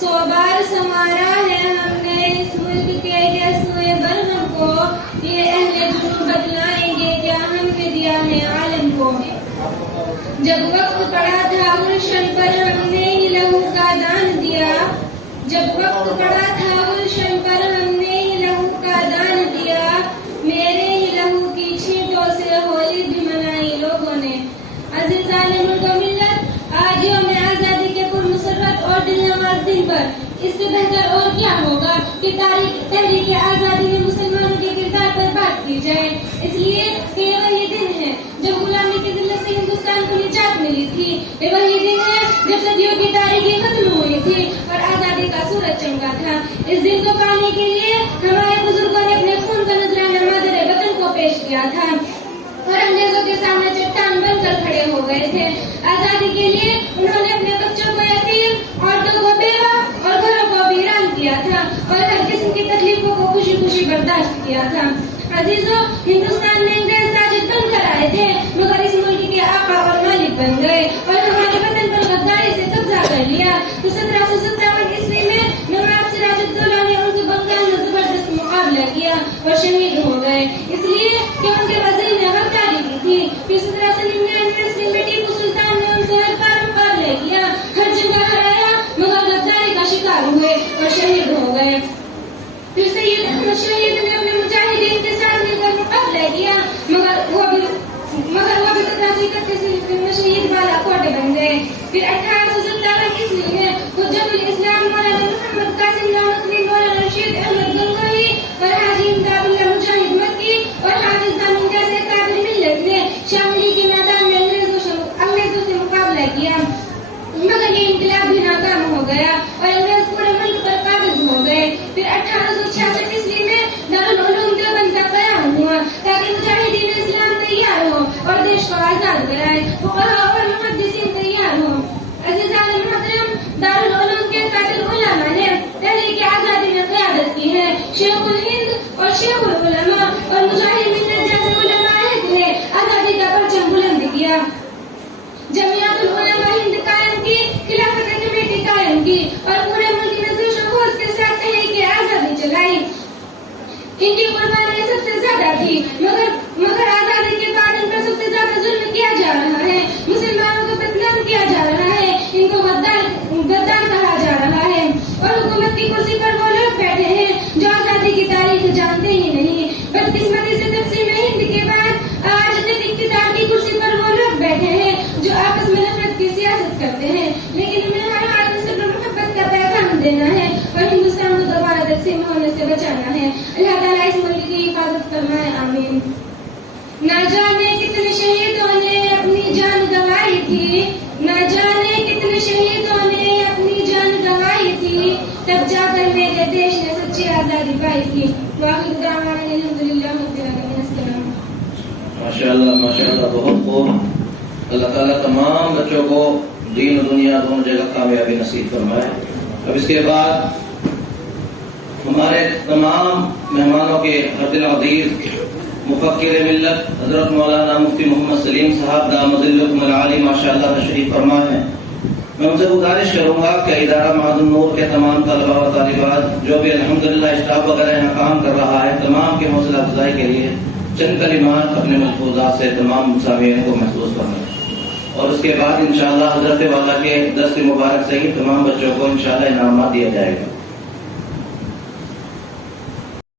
100 बार संवारा है हमने इस मुल्क के यसूए बरहम को, ये अहले जुनून बदलाएंगे क्या हमने दिया है आलम को। जब वक्त पड़ा था गुलशन पर हमने ही लहू का दान दिया, जब वक्त पड़ा था गुलशन पर हमने ही लहू का दान दिया, मेरे ही लहू की छींटों से होली भी मनाई लोगों ने। अज़ीज़ान मुल्क व मिल्लत, आज यौम आज़ादी के पुरमसरत और दिलनवाज़ दिन पर इससे बेहतर और क्या होगा कि तहरीक आज़ादी में मुसलमानों के किरदार पर बात की जाए, इसलिए कि ये वही दिन है जब गुलामी की जिल्लत से हिंदुस्तान को निजात मिली थी। ये वही दिन है जब सदियों की तारीखी खत्म हुई थी और आज़ादी का सूरज चमका था। इस दिन को पाने के लिए हमारे बुजुर्गों ने अपने खून का नजराना मादरे वतन को पेश किया था और अंग्रेजों के सामने चट्टान बनकर खड़े हो गए थे। आजादी के लिए उन्होंने अपने बच्चों को यतीम, औरतों को बेवा और घरों को वीरान किया था और हर किस्म की तकलीफों को खुशी खुशी बर्दाश्त किया था। अजीजों, हिंदुस्तान में अंग्रेज साजिद बनकर आए थे मगर इस मुल्क के आका और मालिक बन गए और हमारे वतन पर गद्दारी से कब्जा कर लिया। तो 1757 ईस्वी में नवाब सिराजुद्दौला ने उनके बंगाल में जबरदस्त मुकाबला किया और शहीद हो गए, इसलिए कि उनके वजीर ने गद्दारी की थी। फिर 1799 ईस्वी में टीपू सुल्तान ने उनसे हर बार मुकाबला किया, हर जगह हराया मगर गद्दारी का शिकार हुए और शहीद हो गए। फिर सैयद अहमद शहीद ने अपने मुजाहिदीन के साथ मिलकर मुकाबला किया मगर वो भी 1731 में शहीद वाला कोटे बन गए। फिर 1857 ईस्वी में हुज्जतुल इस्लाम मौलाना मोहम्मद कासिम नौनतवी, मौलाना रशीद अहमद गंगोही और हाजी इमदादुल्लाह मुजाहिद मक्की और हाफिज दामन जैसे काबिल मिल्लत ने शामली के मैदान में अंग्रेजों से मुकाबला किया मगर ये इनकलाब भी नाकाम हो गया और अंग्रेज पूरे मुल्क पर काबिज हो गए। फिर 1866 ईस्वी में दारुल उलूम देवबंद का क़याम हुआ ताकि मुजाहिदीन इस्लाम तैयार हो और देश को आजाद कराए, फुक़हा और मुहद्दिसीन तैयार हो। अज़ीज़ान मोहतरम, दारुल उलूम के कातिल उलमा ने तहरीक आज़ादी में क़यादत की है। शेखुल हिंद और शेखुल उलमा और मुजाहिद मिल्लत जैसे उलमाए ने आज़ादी का परचम बुलंद किया। जमीयतुल उलमा हिंद कायम की, खिलाफत कमेटी कायम की और पूरे मुल्क में जोश और खरोश के साथ तहरीक आज़ादी चलाई। इनकी कुर्बानी सबसे ज्यादा थी मगर आज़ादी के बाद इन पर सबसे ज्यादा जुल्म किया जा रहा है, मुसलमानों को बदनाम किया जा रहा है, इनको गद्दार कहा जा रहा है और हुकूमत की कुर्सी पर वो लोग बैठे हैं जो आज़ादी की तारीख जानते ही नहीं। बदकिस्मती से तक़सीम हिंद के बाद आज तक इक़्तिदार की कुर्सी पर वो लोग बैठे हैं जो आपस में नफरत की सियासत करते हैं, लेकिन हमें हर हाल में सिर्फ मोहब्बत का पैगाम देना है और हिंदुस्तान को दोबारा तक़सीम होने से बचाना है। अल्लाह ताला इस मुल्क की हिफाजत फरमाए, आमीन। न जाने कितने शहीदों ने अपनी जान गंवाई थी, न जाने कितने शहीदों ने अपनी जान गंवाई थी, तब जाकर मेरे देश ने सच्ची आज़ादी पाई थी। वाक़िअ दावाना अल्हम्दुलिल्लाह रब्बिल आलमीन। अस्सलाम। माशाअल्लाह माशाअल्लाह, बहुत खूब। अल्लाह ताला तमाम बच्चों को दीन और दुनिया दोनों जगह कामयाबी नसीब फरमाए। अब इसके बाद हमारे तमाम मेहमानों के हरदिल अज़ीज़ मुफ़क्किर मिल्लत हज़रत मौलाना मुफ्ती मोहम्मद सलीम साहब दामदिल्लुकुमुल आली माशाअल्लाह तशरीफ़ फरमा है। मैं उनसे गुजारिश करूँगा कि इदारा मादुन नूर के तमाम तलबा और तालिबात जो भी अल्हम्दुलिल्लाह स्टाफ वगैरह यहाँ काम कर रहा है, तमाम के हौसला अफजाई के लिए चंद कलिमात अपने मलफूज़ात से तमाम मुसाफ़िरीन को महसूस करना और उसके बाद इंशाअल्लाह हज़रत वाला के दस्त मुबारक से ही तमाम बच्चों को इंशाअल्लाह इनामात दिया जाएगा।